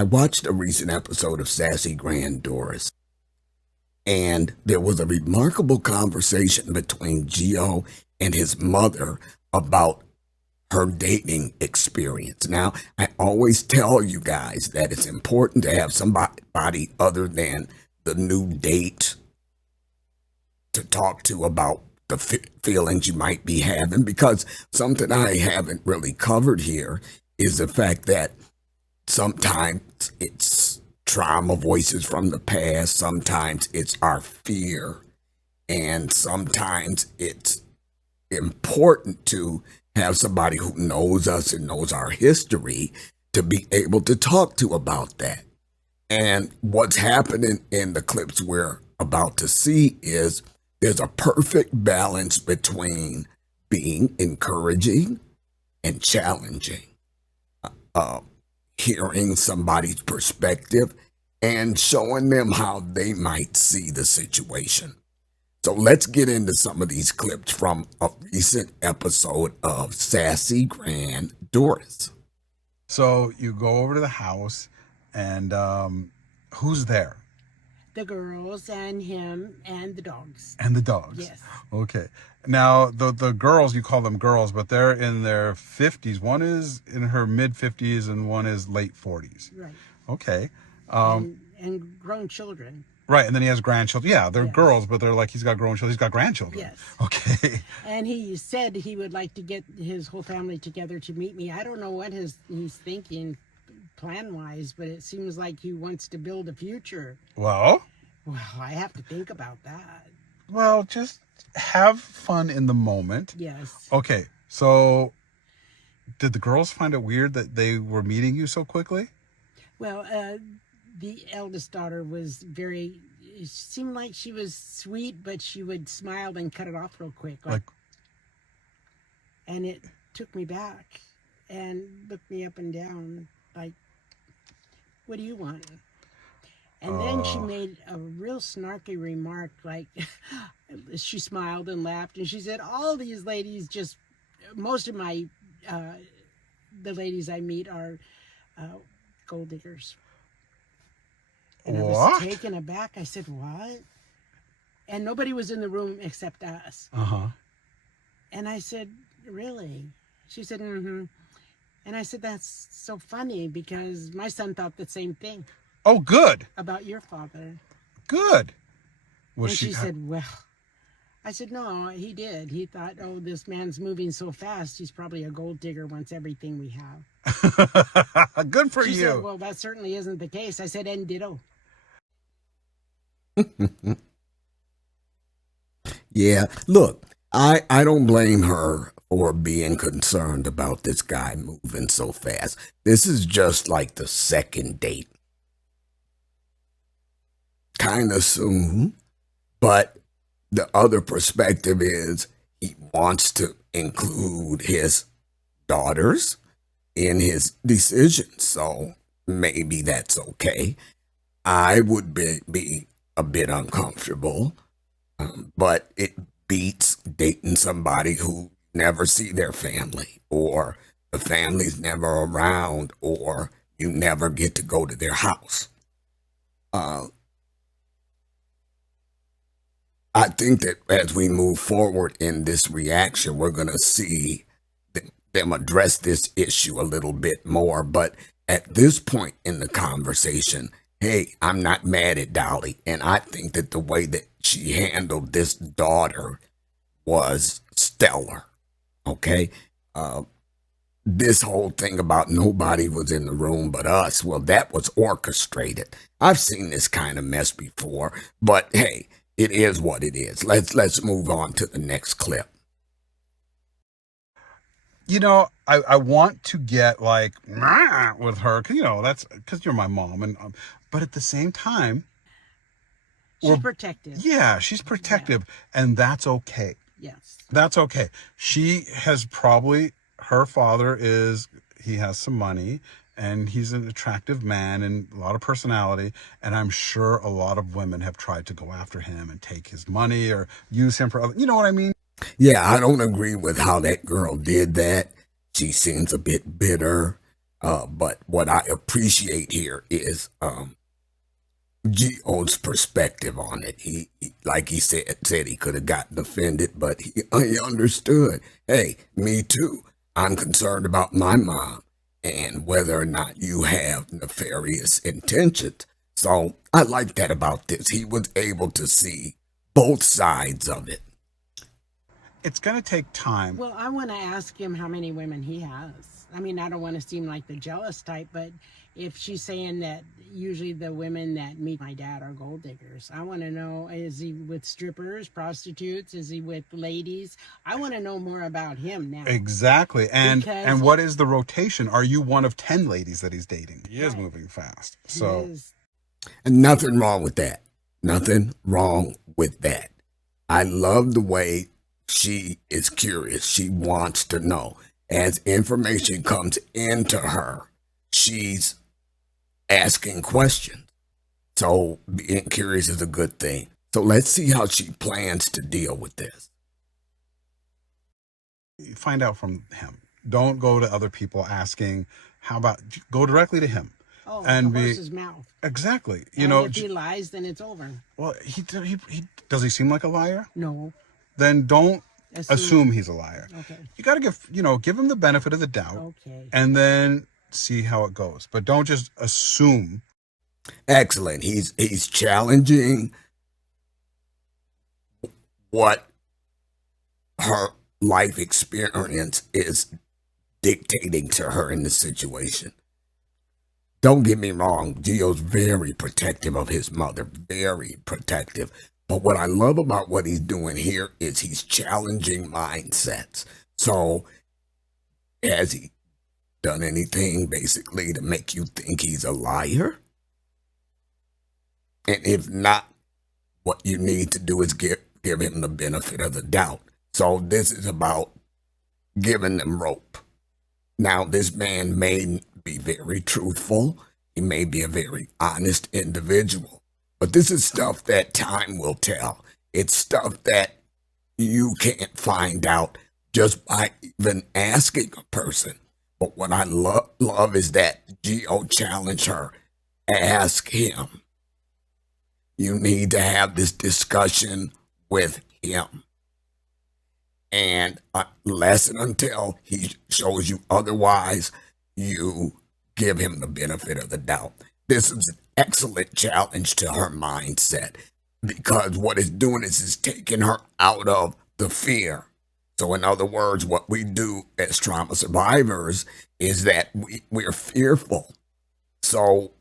I watched a recent episode of Sassy Grand Doris, and there was a remarkable conversation between Gio and his mother about her dating experience. Now, I always tell you guys that it's important to have somebody other than the new date to talk to about the feelings you might be having, because something I haven't really covered here is the fact that sometimes it's trauma voices from the past, sometimes it's our fear, and sometimes it's important to have somebody who knows us and knows our history to be able to talk to about that. And what's happening in the clips we're about to see is there's a perfect balance between being encouraging and challenging, hearing somebody's perspective and showing them how they might see the situation. So let's get into some of these clips from a recent episode of Sassy Grand Doris. So you go over to the house, and who's there? The girls and him and the dogs. And the dogs. Yes. Okay. Now the girls, you call them girls, but they're in their 50s. One is in her mid 50s and one is late 40s. Right. Okay. And grown children. Right, and then he has grandchildren. Yeah, they're Yes. girls, but they're like, he's got grown children. He's got grandchildren. Yes. Okay. And he said he would like to get his whole family together to meet me. I don't know what he's thinking plan-wise, but it seems like he wants to build a future. Well, I have to think about that. Well, just have fun in the moment. Yes. Okay, so did the girls find it weird that they were meeting you so quickly? Well, the eldest daughter was it seemed like she was sweet, but she would smile and cut it off real quick. And it took me back and looked me up and down like, what do you want? And then she made a real snarky remark, like, she smiled and laughed, and she said, all these ladies most of my, the ladies I meet are gold diggers. And I was taken aback. I said, what? And nobody was in the room except us. Uh-huh. And I said, really? She said, mm-hmm. And I said, that's so funny because my son thought the same thing. Oh, good. About your father. Good. And she said, well, I said, no, he did. He thought, oh, this man's moving so fast. He's probably a gold digger, wants everything we have. Good for she you. Said, well, that certainly isn't the case. I said, and ditto. Yeah, look, I don't blame her for being concerned about this guy moving so fast. This is just like the second date. Kind of soon, but the other perspective is he wants to include his daughters in his decision, so maybe that's okay. I would be a bit uncomfortable, but it beats dating somebody who never see their family, or the family's never around, or you never get to go to their house. I think that as we move forward in this reaction, we're going to see them address this issue a little bit more. But at this point in the conversation, hey, I'm not mad at Dolly. And I think that the way that she handled this daughter was stellar. Okay? This whole thing about nobody was in the room but us, well, that was orchestrated. I've seen this kind of mess before, but hey, it is what it is. Let's move on to the next clip. You know, I want to get like with her, cause that's because you're my mom, and but at the same time, she's protective. Yeah, she's protective, and that's okay. Yes, that's okay. She has her father he has some money, and he's an attractive man and a lot of personality, and I'm sure a lot of women have tried to go after him and take his money or use him for other, you know what I mean? Yeah, I don't agree with how that girl did that. She seems a bit bitter. But what I appreciate here is Gio's perspective on it. Like he said he could have gotten offended, but he understood. Hey, me too. I'm concerned about my mom and whether or not you have nefarious intentions. So I like that about this. He was able to see both sides of it. It's going to take time. Well, I want to ask him how many women he has. I mean, I don't want to seem like the jealous type, but if she's saying that usually the women that meet my dad are gold diggers, I want to know, is he with strippers, prostitutes? Is he with ladies? I want to know more about him now. Exactly. And Because- what is the rotation? Are you one of 10 ladies that he's dating? He is moving fast. So And nothing wrong with that. Nothing wrong with that. I love the way she is curious. She wants to know. As information comes into her, she's asking questions. So being curious is a good thing. So let's see how she plans to deal with this. find out from him. Don't go to other people asking, how about, go directly to him. Oh, And the be- horse's mouth. Exactly. You And know, if he lies, then it's over. well, he does he seem like a liar? No. Then don't assume he's a liar. Okay. You got to give him the benefit of the doubt, Okay. and then see how it goes. But don't just assume. Excellent. He's challenging what her life experience is dictating to her in the situation. Don't get me wrong, Gio's very protective of his mother, very protective. But what I love about what he's doing here is he's challenging mindsets. So has he done anything basically to make you think he's a liar? And if not, what you need to do is give him the benefit of the doubt. So this is about giving them rope. Now, this man may be very truthful. He may be a very honest individual. But this is stuff that time will tell. It's stuff that you can't find out just by even asking a person. But what I love is that Gio challenged her. Ask him. You need to have this discussion with him. And unless and until he shows you otherwise, you give him the benefit of the doubt. This is an excellent challenge to her mindset, because what it's doing is it's taking her out of the fear. So in other words, what we do as trauma survivors is that we're fearful. So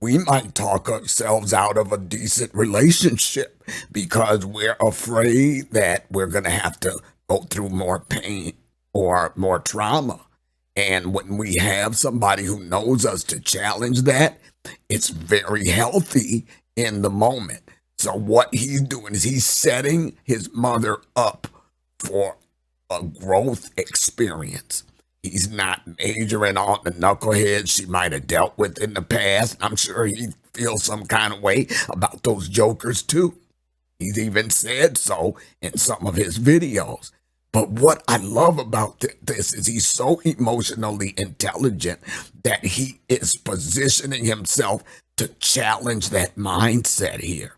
we might talk ourselves out of a decent relationship because we're afraid that we're going to have to go through more pain or more trauma. And when we have somebody who knows us to challenge that, it's very healthy in the moment. So what he's doing is he's setting his mother up for a growth experience. He's not majoring on the knuckleheads she might have dealt with in the past. I'm sure he feels some kind of way about those jokers too. He's even said so in some of his videos. But what I love about this is he's so emotionally intelligent that he is positioning himself to challenge that mindset here.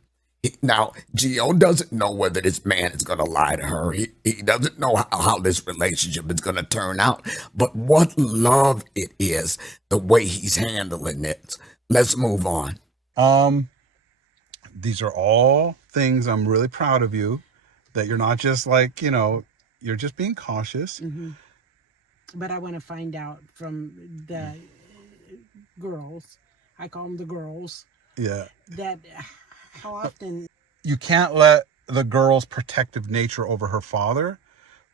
Now, Gio doesn't know whether this man is going to lie to her. He doesn't know how this relationship is going to turn out. But what love it is, the way he's handling it. Let's move on. These are all things I'm really proud of you, that you're not just like, you're just being cautious. Mm-hmm. But I want to find out from the girls, I call them the girls, that how often... You can't let the girl's protective nature over her father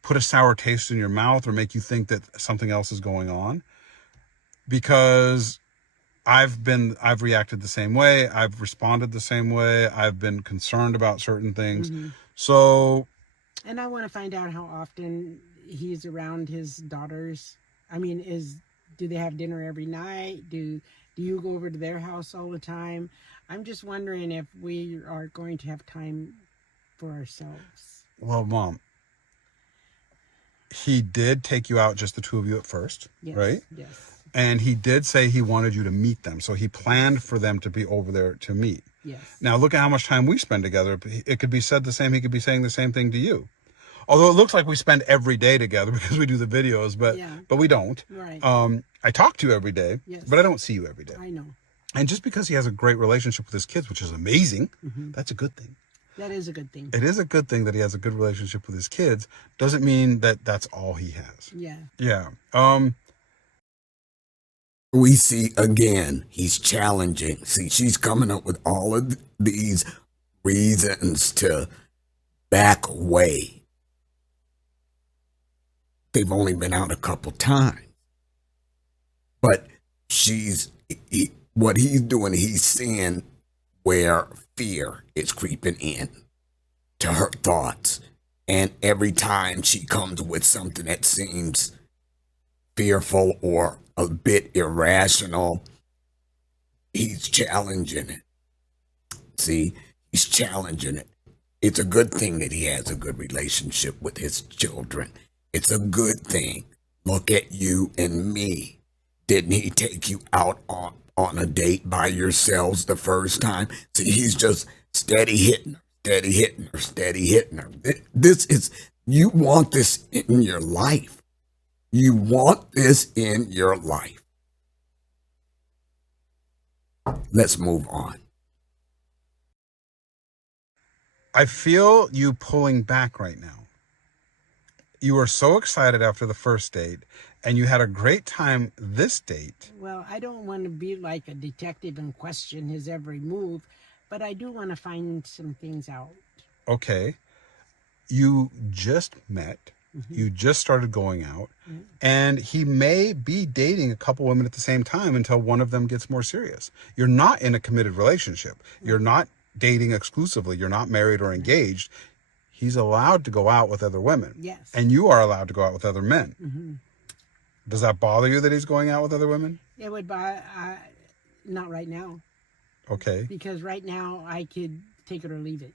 put a sour taste in your mouth or make you think that something else is going on. Because I've reacted the same way. I've responded the same way. I've been concerned about certain things. Mm-hmm. So... And I want to find out how often he's around his daughters. I mean, do they have dinner every night? Do you go over to their house all the time? I'm just wondering if we are going to have time for ourselves. Well, Mom, he did take you out, just the two of you at first, Yes, right? Yes. And he did say he wanted you to meet them. So he planned for them to be over there to meet. Yes. Now, look at how much time we spend together. It could be said the same. He could be saying the same thing to you. Although it looks like we spend every day together because we do the videos, but we don't. Right. I talk to you every day, yes. but I don't see you every day. I know. And just because he has a great relationship with his kids, which is amazing, that's a good thing. That is a good thing. It is a good thing that he has a good relationship with his kids. Doesn't mean that that's all he has. Yeah. Yeah. We see again, he's challenging. See, she's coming up with all of these reasons to back away. They've only been out a couple times. But what he's doing, he's seeing where fear is creeping in to her thoughts. And every time she comes with something that seems fearful or a bit irrational, he's challenging it. See, he's challenging it. It's a good thing that he has a good relationship with his children. It's a good thing. Look at you and me. Didn't he take you out on a date by yourselves the first time? See, he's just steady hitting her, steady hitting her, steady hitting her. This is, you want this in your life. You want this in your life. Let's move on. I feel you pulling back right now. You were so excited after the first date, and you had a great time this date. Well, I don't want to be like a detective and question his every move, but I do want to find some things out. Okay. You just met. You just started going out, and he may be dating a couple women at the same time until one of them gets more serious. You're not in a committed relationship. You're not dating exclusively. You're not married or engaged. He's allowed to go out with other women. Yes. And you are allowed to go out with other men. Does that bother you that he's going out with other women? It would not right now. Okay. Because right now I could take it or leave it.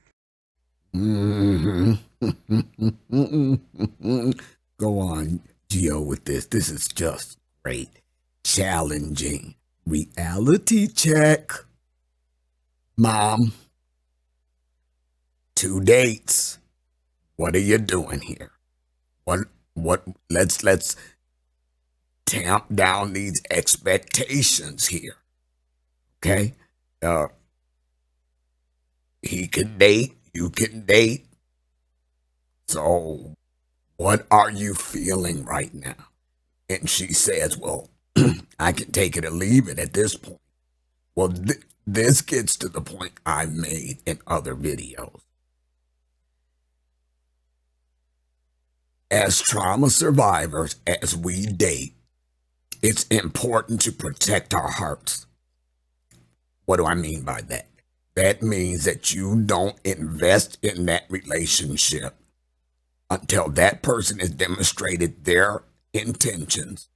Go on, Gio, with this. This is just great. Challenging. Reality check. Mom. 2 dates. What are you doing here? Let's tamp down these expectations here. Okay? He can date, you can date. So what are you feeling right now? And she says, well, I can take it or leave it at this point. Well, this gets to the point I've made in other videos. As trauma survivors, as we date, it's important to protect our hearts. What do I mean by that? That means that you don't invest in that relationship until that person has demonstrated their intentions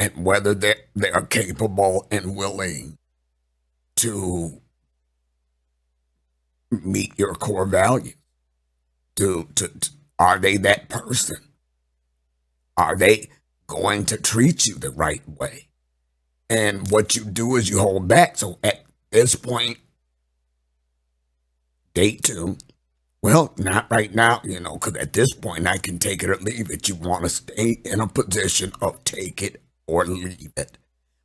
and whether they are capable and willing to meet your core values. Are they that person? Are they going to treat you the right way? And what you do is you hold back. So at this point, date 2, well, not right now, because at this point I can take it or leave it. You want to stay in a position of take it or leave it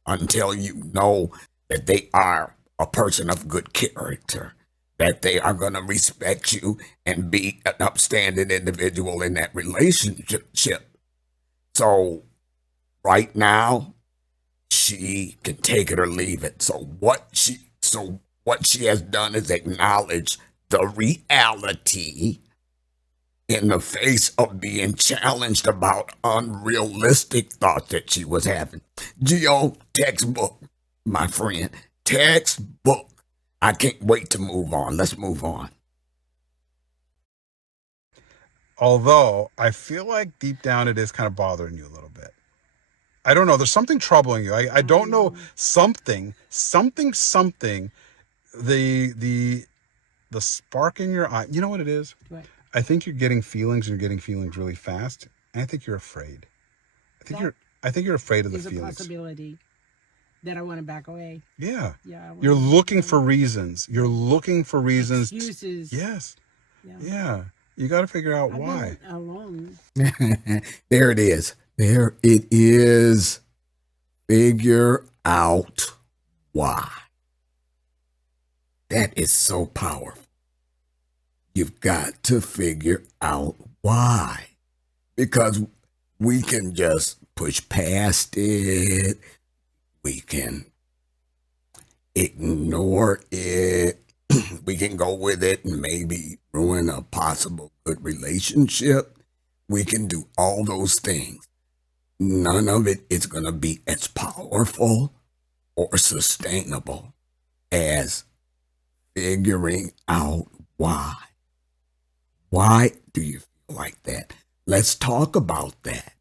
until you know that they are a person of good character, that they are going to respect you and be an upstanding individual in that relationship. So right now, she can take it or leave it. So what she has done is acknowledge the reality in the face of being challenged about unrealistic thoughts that she was having. Gio, textbook, my friend, textbook. I can't wait to move on. Let's move on. Although I feel like deep down it is kind of bothering you a little bit. I don't know. There's something troubling you. I don't know. Something. The spark in your eye. You know what it is? What? I think you're getting feelings, and you're getting feelings really fast. And I think you're afraid. I I think you're afraid of the There's a feelings. possibility that I want to back away. Yeah. Yeah. You're looking for reasons. You're looking for reasons. Excuses. Yes. Yeah. Yeah. You got to figure out I've why. been alone. There it is. There it is. Figure out why. That is so powerful. You've got to figure out why. Because we can just push past it. We can ignore it. We can go with it and maybe ruin a possible good relationship. We can do all those things. None of it is going to be as powerful or sustainable as figuring out why. Why do you feel like that? Let's talk about that.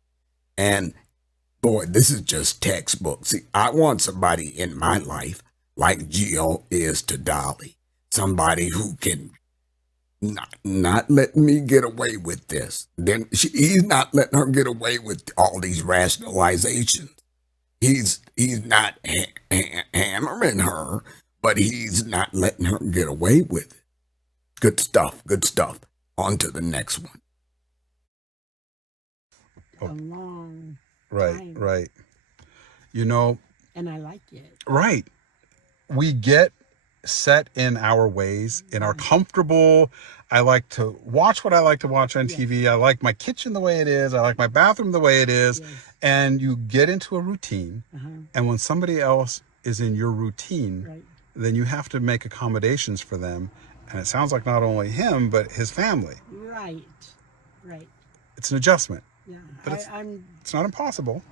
And boy, this is just textbook. See, I want somebody in my life like Gio is to Dolly. Somebody who can not let me get away with this. Then he's not letting her get away with all these rationalizations. He's not hammering her, but he's not letting her get away with it. Good stuff. Good stuff. On to the next one. A long Right. time. Right. You know, And I like it. right. We get set in our ways, in our comfortable. I like to watch what I like to watch on Yes. TV. I like my kitchen the way it is. I like my bathroom the way it is. Yes. And you get into a routine. Uh-huh. And when somebody else is in your routine, Right. then you have to make accommodations for them. And it sounds like not only him, but his family. Right. Right. It's an adjustment. Yeah. But I'm It's not impossible.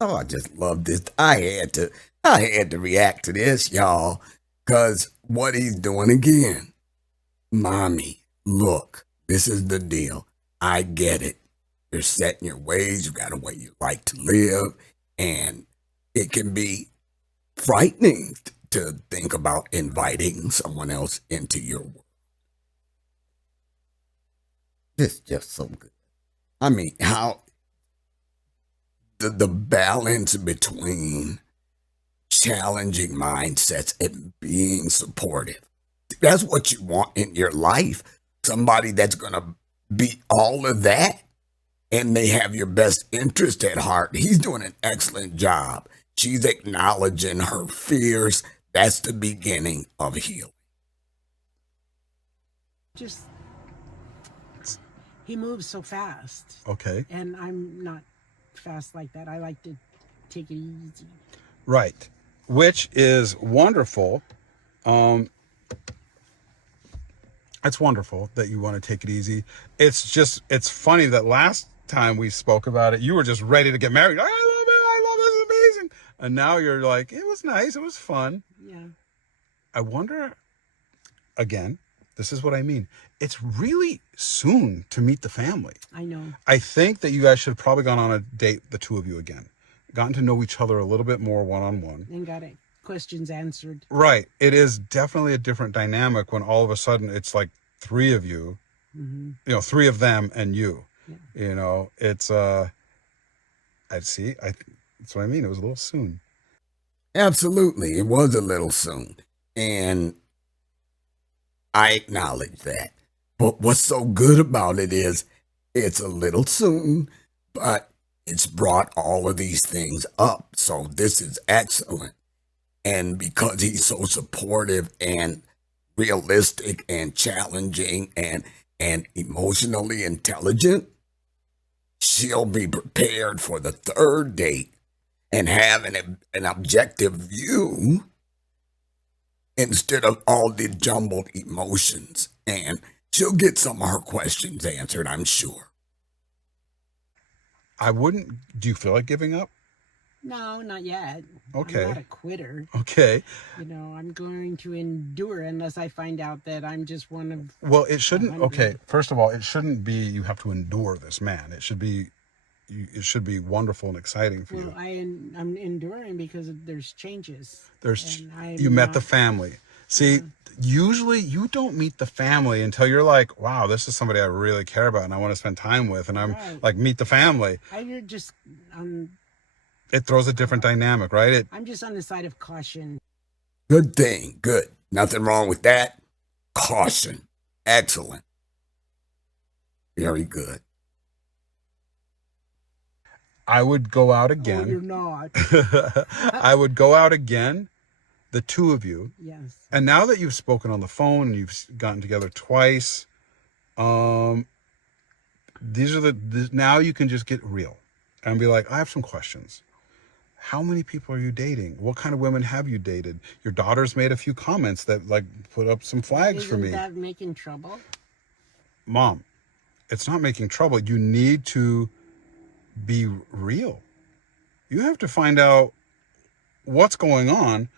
Oh, I just love this. I had to react to this, y'all, because what he's doing again. Mommy, look, this is the deal. I get it. You're set in your ways. You got a way you like to live. And it can be frightening to think about inviting someone else into your world. This is just so good. I mean, how the balance between challenging mindsets and being supportive. That's what you want in your life. Somebody that's going to be all of that and they have your best interest at heart. He's doing an excellent job. She's acknowledging her fears. That's the beginning of healing. just, he moves so fast. Okay. And I'm not fast like that. I like to take it easy. Right. Which is wonderful. It's wonderful that you want to take it easy. It's funny that last time we spoke about it, you were just ready to get married. I love it. This is amazing. And now you're like, it was nice. It was fun. Yeah. I wonder, again, this is what I mean. It's really soon to meet the family. I know. I think that you guys should have probably gone on a date, the two of you again. Gotten to know each other a little bit more one-on-one. And got it. Questions answered. Right. It is definitely a different dynamic when all of a sudden it's like three of you, three of them and you. Yeah. It's, that's what I mean. It was a little soon. Absolutely. It was a little soon. And I acknowledge that. But what's so good about it is it's a little soon, but it's brought all of these things up. So this is excellent. And because he's so supportive and realistic and challenging and emotionally intelligent, she'll be prepared for the third date and have an objective view instead of all the jumbled emotions. And she'll get some of her questions answered, I'm sure. Do you feel like giving up? No, not yet. Okay. I'm not a quitter. Okay. I'm going to endure unless I find out that I'm just one of. Well, it shouldn't. 100. Okay. First of all, it shouldn't be you have to endure this man. It should be wonderful and exciting for you. I'm enduring because there's changes. You met the family. See, usually you don't meet the family until you're like, wow, this is somebody I really care about and I want to spend time with. And I'm Right. like, meet the family. You're just It throws a different dynamic, right? I'm just on the side of caution. Good thing. Good. Nothing wrong with that. Caution. Excellent. Very good. I would go out Oh, you're again. not. I would go out again, the two of you. Yes. And now that you've spoken on the phone and you've gotten together twice, these are now you can just get real and be like, I have some questions. How many people are you dating? What kind of women have you dated? Your daughter's made a few comments that like put up some flags for me. Isn't that making trouble? Mom, it's not making trouble. You need to be real. You have to find out what's going on,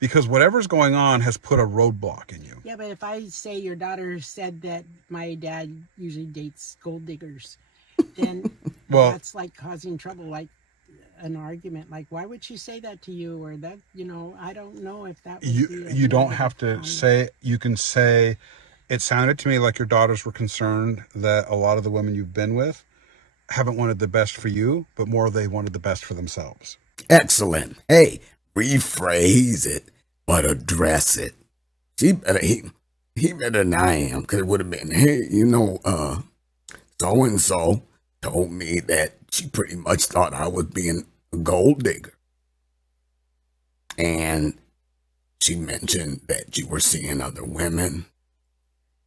because whatever's going on has put a roadblock in you. Yeah, but if I say your daughter said that my dad usually dates gold diggers, then Well, that's like causing trouble, like an argument. Like, why would she say that to you? Or that, I don't know if that would be you don't negative have to comment. say. You can say, it sounded to me like your daughters were concerned that a lot of the women you've been with haven't wanted the best for you, but more they wanted the best for themselves. Excellent. Hey, rephrase it, but address it. He better than I am, because it would have been, hey, so and so told me that she pretty much thought I was being a gold digger. And she mentioned that you were seeing other women.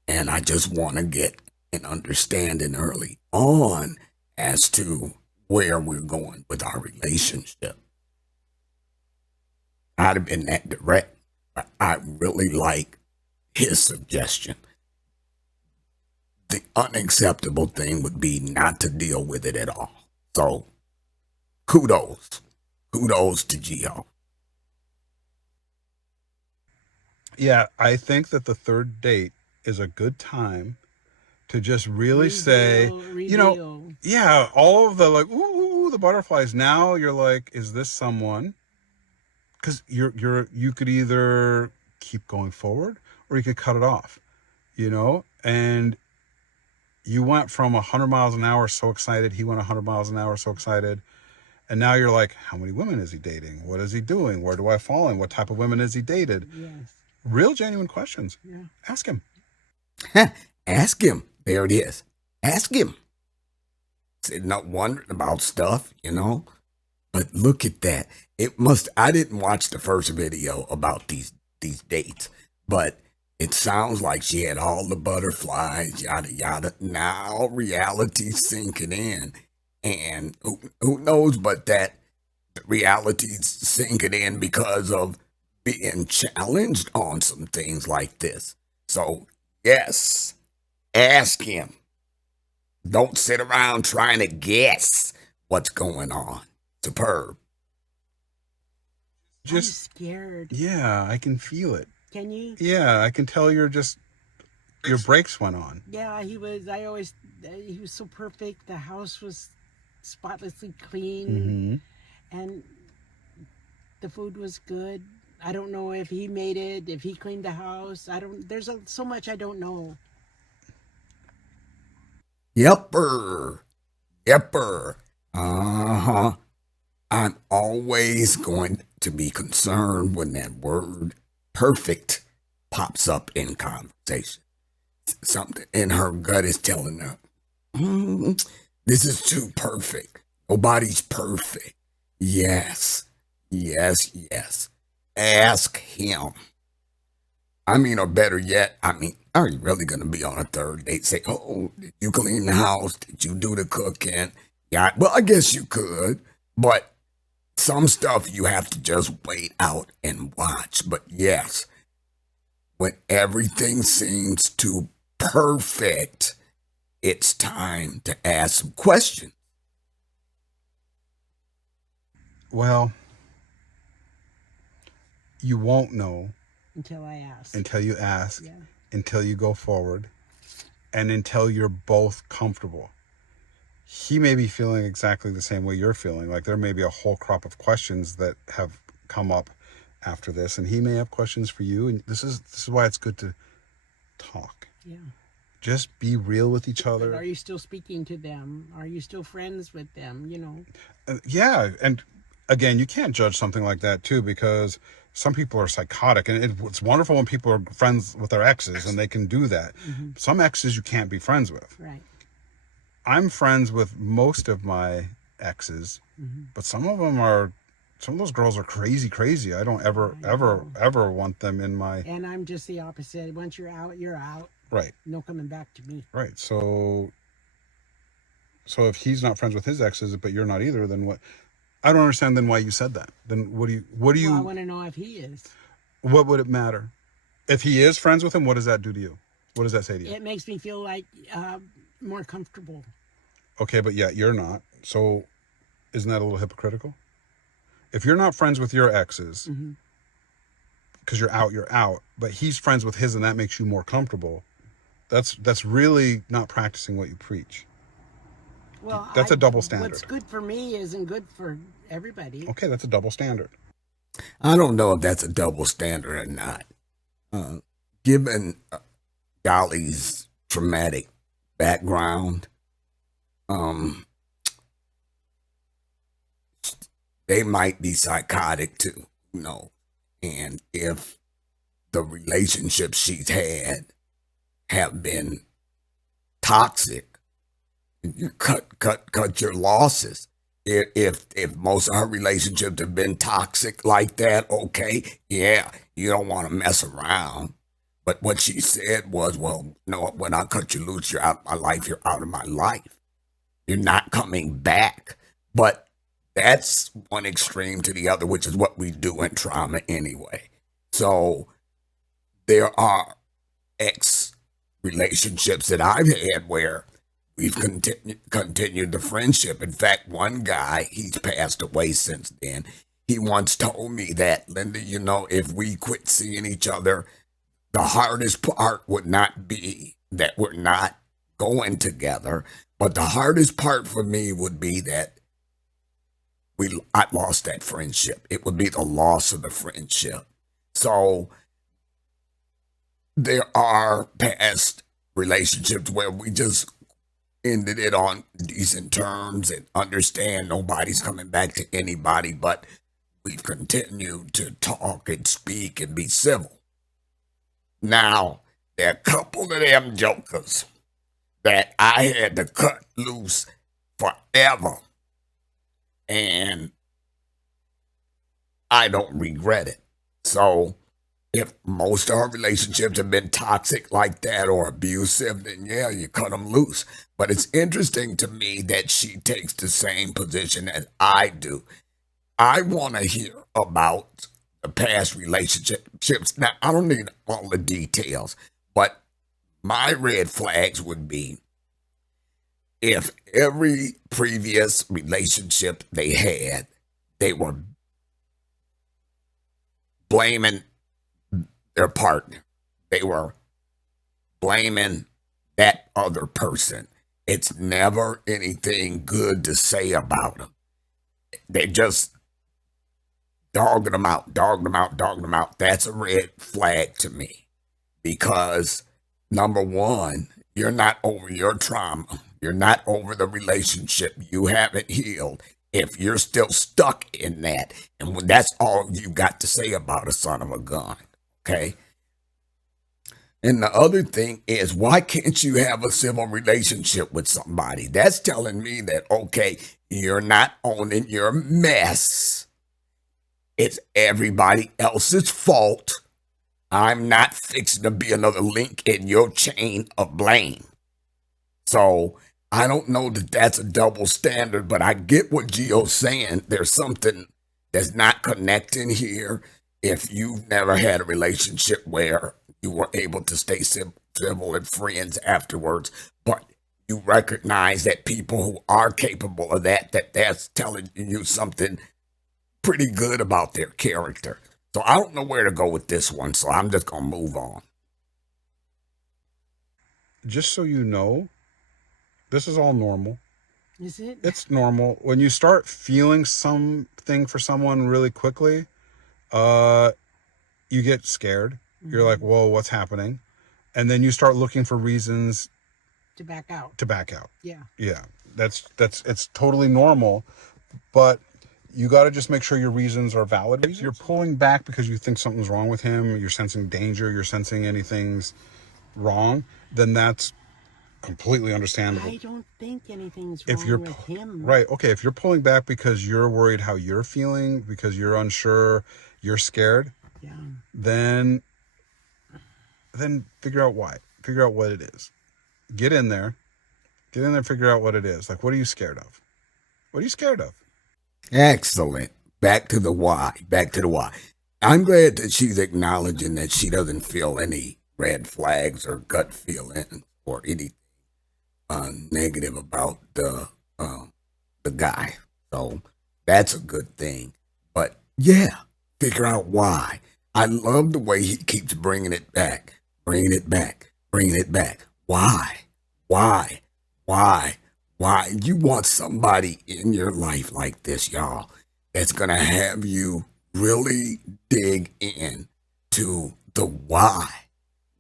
And I just want to get an understanding early on as to where we're going with our relationship. I'd have been that direct, but I really like his suggestion. The unacceptable thing would be not to deal with it at all. So, kudos. Kudos to Gio. Yeah, I think that the third date is a good time to just really say, reveal. yeah, all of the like, ooh, the butterflies. Now you're like, is this someone? Because you could either keep going forward or you could cut it off, and you went from 100 miles an hour so excited, he went 100 miles an hour so excited, and now you're like, how many women is he dating? What is he doing? Where do I fall in? What type of women has he dated? Yes. Real genuine questions. Yeah. Ask him. Ask him. There it is. Ask him. Sitting up wondering about stuff, But look at that. I didn't watch the first video about these dates, but it sounds like she had all the butterflies, yada, yada. Now reality's sinking in. And who knows but that reality's sinking in because of being challenged on some things like this. So, yes, ask him. Don't sit around trying to guess what's going on. Superb. I'm scared. Yeah, I can feel it. Can you? Yeah, I can tell your brakes went on. Yeah, he was so perfect. The house was spotlessly clean, and the food was good. I don't know if he made it, if he cleaned the house. There's so much I don't know. Yepper. Uh-huh. I'm always going to be concerned when that word perfect pops up in conversation. Something in her gut is telling her, this is too perfect. Nobody's perfect. Yes. Ask him. Or better yet, are you really going to be on a third date? Say, oh, did you clean the house? Did you do the cooking? Yeah, well, I guess you could, but some stuff you have to just wait out and watch. But yes, when everything seems too perfect, it's time to ask some questions. Well, you won't know until I ask. Until you ask. Yeah. Until you go forward. And until you're both comfortable. He may be feeling exactly the same way you're feeling. Like there may be a whole crop of questions that have come up after this, and he may have questions for you. And this is why it's good to talk. Yeah. Just be real with each other. But are you still speaking to them? Are you still friends with them? You know. Yeah, and again, you can't judge something like that too, because some people are psychotic, and it's wonderful when people are friends with their exes and they can do that. Mm-hmm. Some exes you can't be friends with. Right. I'm friends with most of my exes, Mm-hmm. but some of those girls are crazy. I don't ever want them in my... And I'm just the opposite. Once you're out, you're out. Right. No coming back to me. Right. So if he's not friends with his exes, but you're not either, then what? I don't understand then why you said that. Then what do you... Well, I want to know if he is. What would it matter? If he is friends with him, what does that do to you? What does that say to you? It makes me feel like more comfortable. Okay, but yet you're not. So isn't that a little hypocritical? If you're not friends with your exes, because you're out, but he's friends with his and that makes you more comfortable, that's really not practicing what you preach. Well, that's a double standard. What's good for me isn't good for everybody. Okay, that's a double standard. I don't know if that's a double standard or not. Given Dolly's traumatic background, they might be psychotic too, you know. And if the relationships she's had have been toxic, you cut your losses. If most of her relationships have been toxic like that, okay, yeah, you don't want to mess around. But what she said was, well, no, when I cut you loose, you're out of my life, you're out of my life. You're not coming back. But that's one extreme to the other, which is what we do in trauma anyway. So there are relationships that I've had where we've continued the friendship. In fact, one guy, he's passed away since then. He once told me that, Linda, you know, if we quit seeing each other, the hardest part would not be that we're not going together, but the hardest part for me would be that I lost that friendship. It would be the loss of the friendship. So there are past relationships where we just ended it on decent terms and understand nobody's coming back to anybody, but we've continued to talk and speak and be civil. Now, there are a couple of them jokers that I had to cut loose forever, and I don't regret it. So if most of our relationships have been toxic like that or abusive, then yeah, you cut them loose. But it's interesting to me that she takes the same position as I do. I want to hear about the past relationships. Now, I don't need all the details, but my red flags would be if every previous relationship they had, they were blaming their partner. They were blaming that other person. It's never anything good to say about them. They just dogging them out. That's a red flag to me because, number one, you're not over your trauma. You're not over the relationship. You haven't healed. If you're still stuck in that, and when that's all you got to say about a son of a gun, okay? And the other thing is, why can't you have a civil relationship with somebody? That's telling me that, okay, you're not owning your mess. It's everybody else's fault. I'm not fixing to be another link in your chain of blame. So I don't know that that's a double standard, but I get what Gio's saying. There's something that's not connecting here. If you've never had a relationship where you were able to stay civil and friends afterwards, but you recognize that people who are capable of that's telling you something pretty good about their character. So I don't know where to go with this one, so I'm just going to move on. Just so you know, this is all normal. Is it? It's normal. When you start feeling something for someone really quickly, you get scared. You're like, whoa, what's happening? And then you start looking for reasons to back out. Yeah. Yeah. It's totally normal, but you got to just make sure your reasons are valid. If you're pulling back because you think something's wrong with him, you're sensing danger, you're sensing anything's wrong, then that's completely understandable. I don't think anything's wrong with him. Right. Okay. If you're pulling back because you're worried how you're feeling, because you're unsure, you're scared, Yeah. then figure out why. Figure out what it is. Get in there, figure out what it is. Like, what are you scared of? What are you scared of? Excellent. Back to the why. I'm glad that she's acknowledging that she doesn't feel any red flags or gut feelings or anything negative about the guy. So that's a good thing. But yeah, figure out why. I love the way he keeps bringing it back. Why? Why? You want somebody in your life like this, y'all, that's going to have you really dig in to the why.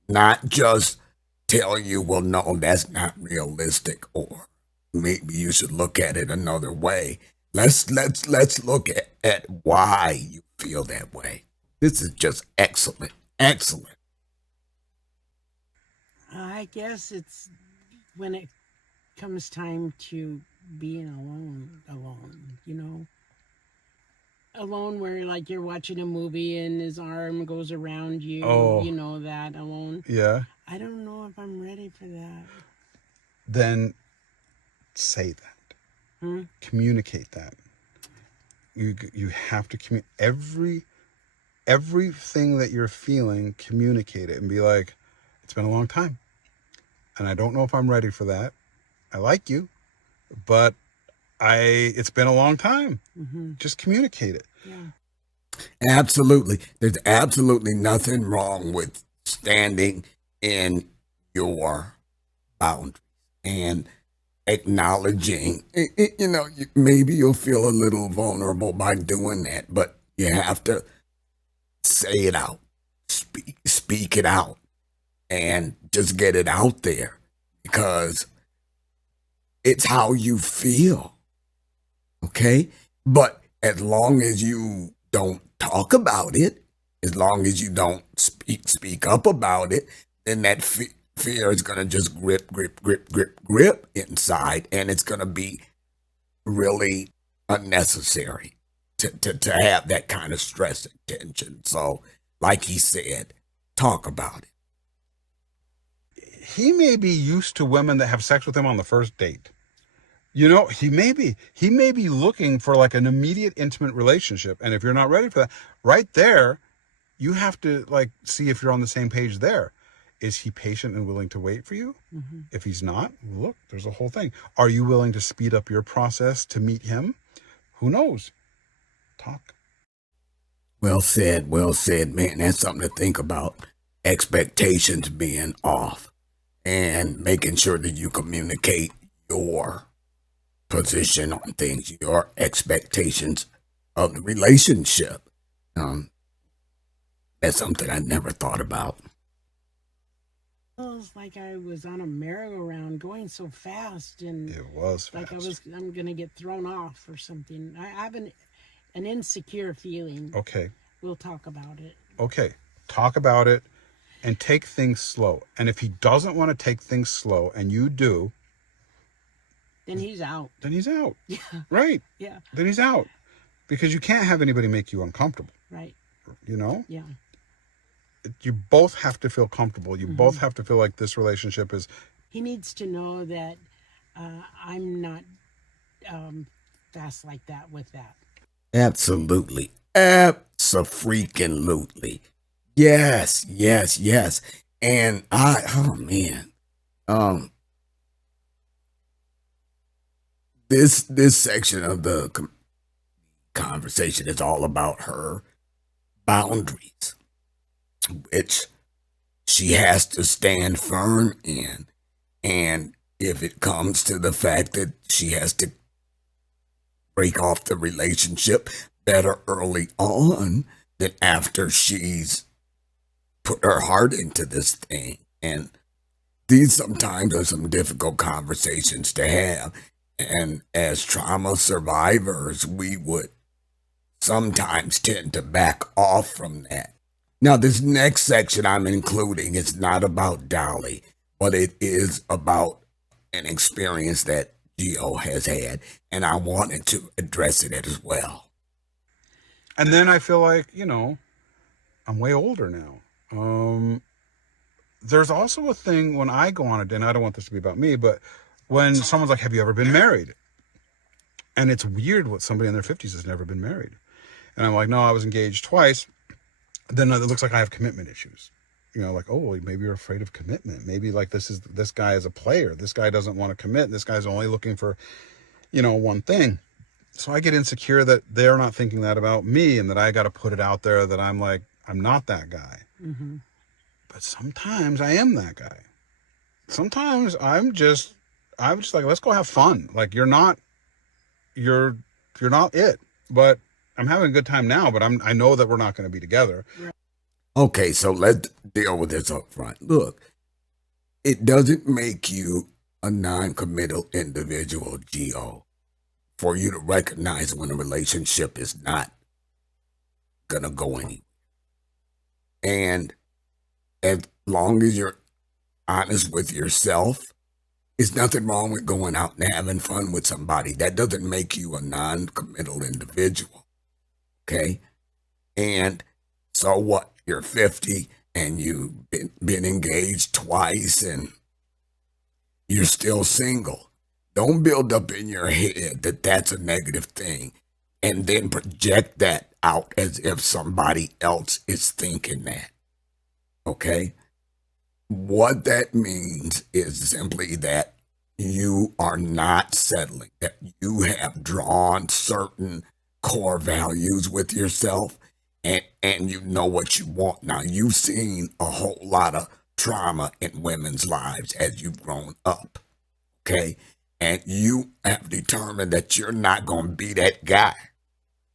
Not just tell you, well, no, that's not realistic, or maybe you should look at it another way. Let's look at why you feel that way. This is just excellent. I guess it's when it comes time to being alone, alone where like you're watching a movie and his arm goes around you, that alone. Yeah. I don't know if I'm ready for that. Then say that. Communicate that. You have to communicate everything that you're feeling. Communicate it and be like, it's been a long time, and I don't know if I'm ready for that. I like you, but it's been a long time. Just communicate it. Yeah. Absolutely. There's absolutely nothing wrong with standing in your boundaries and acknowledging, maybe you'll feel a little vulnerable by doing that, but you have to say it out, speak it out, and just get it out there, because it's how you feel. Okay? But as long as you don't talk about it, as long as you don't speak up about it, then that fear is going to just grip inside, and it's going to be really unnecessary to have that kind of stress and tension. So, like he said, talk about it. He may be used to women that have sex with him on the first date. He may be looking for like an immediate intimate relationship. And if you're not ready for that, right there, you have to like see if you're on the same page there. Is he patient and willing to wait for you? If he's not, look, there's a whole thing. Are you willing to speed up your process to meet him? Who knows? Talk. Well said, man. That's something to think about. Expectations being off and making sure that you communicate your position on things, your expectations of the relationship. That's something I never thought about. It was like I was on a merry-go-round going so fast, and It was like fast. I'm gonna get thrown off or something. I have an insecure feeling. Okay. We'll talk about it. Okay. Talk about it and take things slow. And if he doesn't want to take things slow and you do, then he's out. Yeah. Right. Yeah. Then he's out. Because you can't have anybody make you uncomfortable. Right. Yeah. You both have to feel comfortable. You both have to feel like this relationship is... He needs to know that I'm not fast like that with that. Absolutely. Abso-freaking-lutely. Yes. And this section of the conversation is all about her boundaries, which she has to stand firm in. And if it comes to the fact that she has to break off the relationship better early on, than after she's put her heart into this thing. And these sometimes are some difficult conversations to have. And as trauma survivors, we would sometimes tend to back off from that. Now, this next section I'm including is not about Dolly, but it is about an experience that Gio has had, and I wanted to address it as well. And then I feel like, I'm way older now. There's also a thing when I go on a date, and I don't want this to be about me, but when someone's like, have you ever been married? And it's weird what somebody in their 50s has never been married. And I'm like, no, I was engaged twice. Then it looks like I have commitment issues. Like, oh, maybe you're afraid of commitment. Maybe like this guy is a player. This guy doesn't want to commit. This guy's only looking for, one thing. So I get insecure that they're not thinking that about me and that I got to put it out there that I'm like, I'm not that guy. Mm-hmm. But sometimes I am that guy. Sometimes I'm just like, let's go have fun. Like you're not it. But I'm having a good time now, but I know that we're not going to be together. Okay, so let's deal with this up front. Look, it doesn't make you a non-committal individual, Gio, for you to recognize when a relationship is not going to go anywhere. And as long as you're honest with yourself, there's nothing wrong with going out and having fun with somebody. That doesn't make you a non-committal individual. Okay? And so what? You're 50 and you've been engaged twice and you're still single. Don't build up in your head that that's a negative thing and then project that out as if somebody else is thinking that. Okay? What that means is simply that you are not settling, that you have drawn certain core values with yourself and you know what you want. Now, you've seen a whole lot of trauma in women's lives as you've grown up, okay? And you have determined that you're not going to be that guy,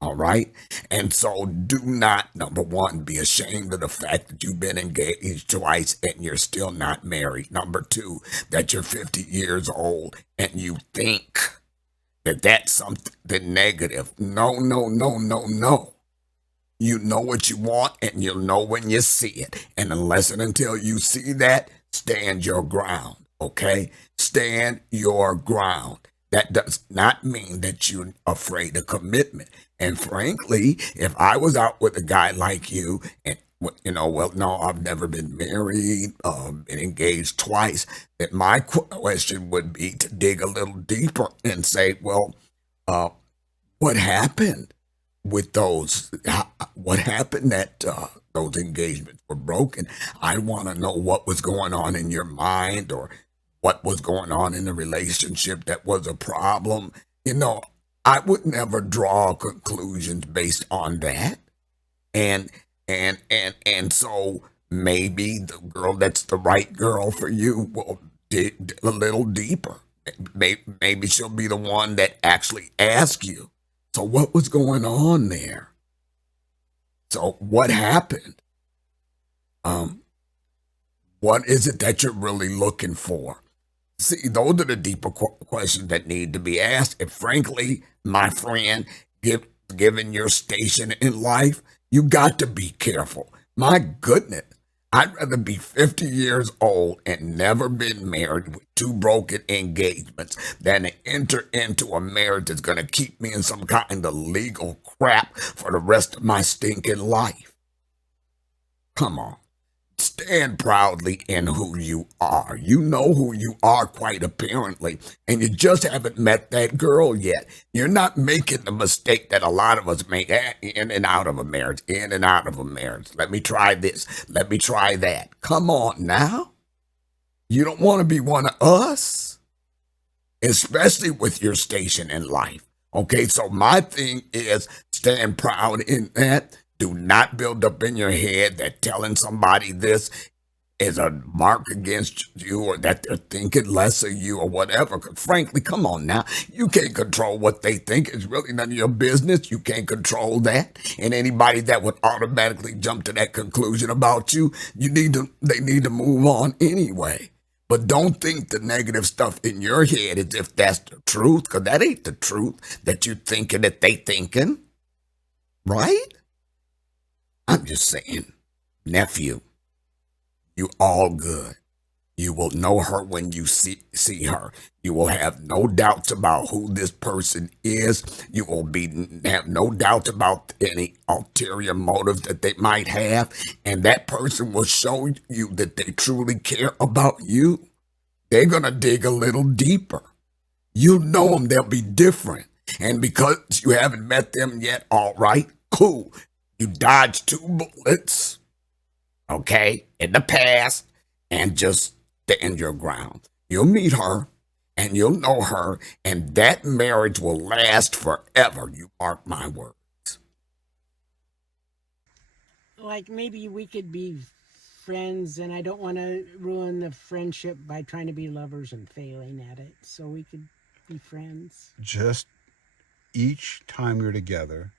all right? And so do not, number one, be ashamed of the fact that you've been engaged twice and you're still not married. Number two, that you're 50 years old and you think that that's something negative. No, no, no, no, no. You know what you want and you'll know when you see it. And unless and until you see that, stand your ground, okay? Stand your ground. That does not mean that you're afraid of commitment. And frankly, if I was out with a guy like you and no, I've never been married, been engaged twice, then my question would be to dig a little deeper and say, well, what happened with those? What happened that those engagements were broken? I want to know what was going on in your mind or what was going on in the relationship that was a problem. I would never draw conclusions based on that. And so maybe the girl that's the right girl for you will dig a little deeper. Maybe she'll be the one that actually asks you, so what was going on there? So what happened? What is it that you're really looking for? See, those are the deeper questions that need to be asked. And frankly, my friend, given your station in life, you got to be careful. My goodness, I'd rather be 50 years old and never been married with 2 broken engagements than to enter into a marriage that's going to keep me in some kind of legal crap for the rest of my stinking life. Come on. Stand proudly in who you are. You know who you are quite apparently, and you just haven't met that girl yet. You're not making the mistake that a lot of us make, in and out of a marriage, in and out of a marriage. Let me try this. Let me try that. Come on now. You don't want to be one of us, especially with your station in life. Okay, so my thing is stand proud in that. Do not build up in your head that telling somebody this is a mark against you, or that they're thinking less of you or whatever. 'Cause frankly, come on now. You can't control what they think. It's really none of your business. You can't control that. And anybody that would automatically jump to that conclusion about you, they need to move on anyway. But don't think the negative stuff in your head as if that's the truth, because that ain't the truth that you're thinking that they thinking. Right? I'm just saying, nephew, you all good. You will know her when you see her. You will have no doubts about who this person is. You will have no doubts about any ulterior motives that they might have. And that person will show you that they truly care about you. They're going to dig a little deeper. You know them, they'll be different. And because you haven't met them yet, all right, cool. You dodged 2 bullets, okay, in the past, and just stand your ground. You'll meet her, and you'll know her, and that marriage will last forever. You mark my words. Like maybe we could be friends, and I don't want to ruin the friendship by trying to be lovers and failing at it. So we could be friends. Just each time you're together,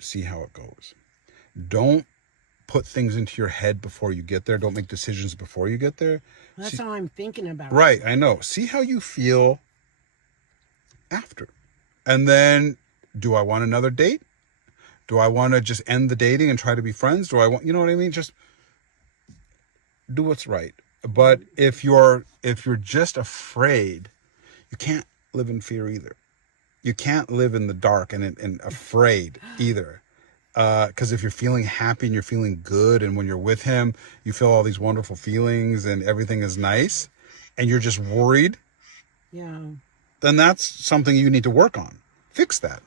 see how it goes. Don't put things into your head before you get there. Don't make decisions before you get there. That's how I'm thinking about Right, I know. See how you feel after. And then, do I want another date? Do I want to just end the dating and try to be friends? Do I want, you know what I mean? Just do what's right. But if you're just afraid, you can't live in fear either. You can't live in the dark and afraid either. Because if you're feeling happy and you're feeling good, and when you're with him, you feel all these wonderful feelings and everything is nice, and you're just worried, Yeah. then that's something you need to work on. Fix that.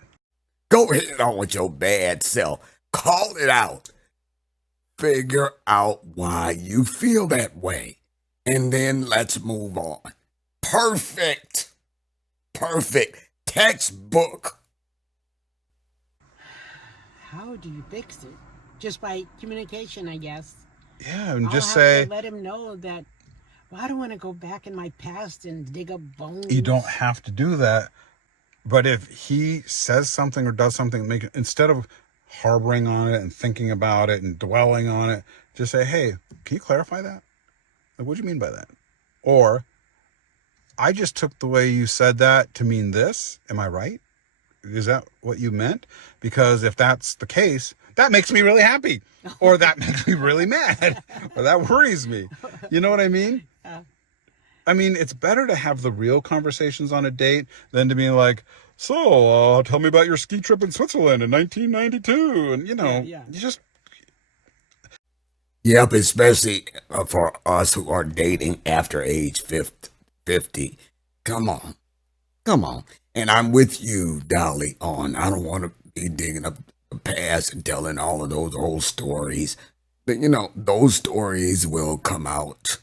Go ahead on with your bad self. Call it out. Figure out why you feel that way. And then let's move on. Perfect. Textbook. How do you fix it? Just by communication, I guess. Yeah, and I'll just have say, to let him know that, well, I don't want to go back in my past and dig up bones. you don't have to do that. But if he says something or does something, instead of harboring on it and thinking about it and dwelling on it, just say, hey, can you clarify that? Like, what do you mean by that? Or, I just took the way you said that to mean this. Am I right? Is that what you meant? Because if that's the case, that makes me really happy. Or that makes me really mad. Or that worries me. You know what I mean? I mean, it's better to have the real conversations on a date than to be like, so, tell me about your ski trip in Switzerland in 1992. And, Yeah. you just... Yep, especially for us who are dating after age 50. Come on. And I'm with you, Dolly, on I don't want to be digging up the past and telling all of those old stories. But, those stories will come out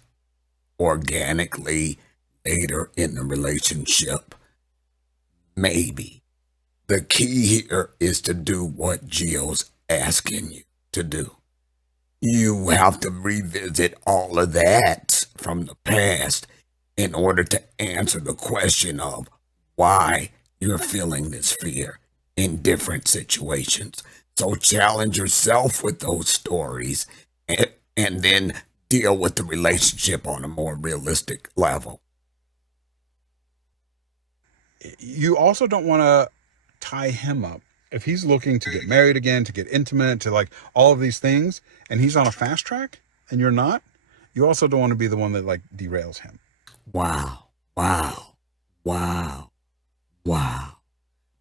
organically later in the relationship. Maybe. The key here is to do what Gio's asking you to do. You have to revisit all of that from the past in order to answer the question of why you're feeling this fear in different situations. So challenge yourself with those stories and then deal with the relationship on a more realistic level. You also don't want to tie him up. If he's looking to get married again, to get intimate, to like all of these things, and he's on a fast track and you're not, you also don't want to be the one that like derails him. Wow.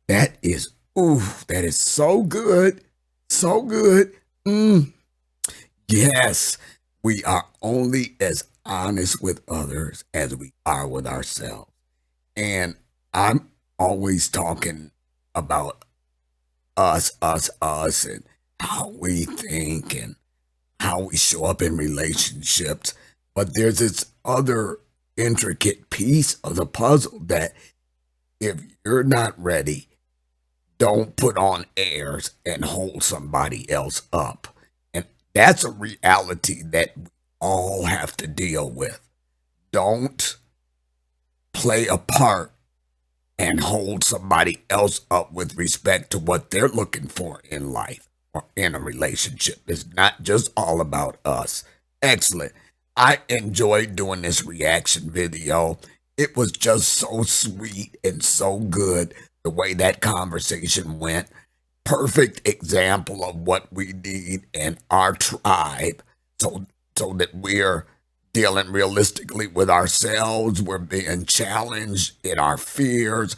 That is so good. So good. Yes, we are only as honest with others as we are with ourselves. And I'm always talking about us, and how we think and how we show up in relationships. But there's this other intricate piece of the puzzle that if you're not ready, don't put on airs and hold somebody else up. And that's a reality that we all have to deal with. Don't play a part and hold somebody else up with respect to what they're looking for in life or in a relationship. It's not just all about us. Excellent. I enjoyed doing this reaction video. It was just so sweet and so good the way that conversation went. Perfect example of what we need in our tribe so that we're dealing realistically with ourselves, we're being challenged in our fears,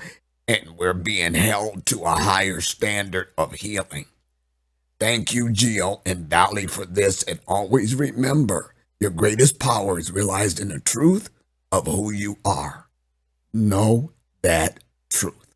and we're being held to a higher standard of healing. Thank you, Gio and Dolly, for this, and always remember, your greatest power is realized in the truth of who you are. Know that truth.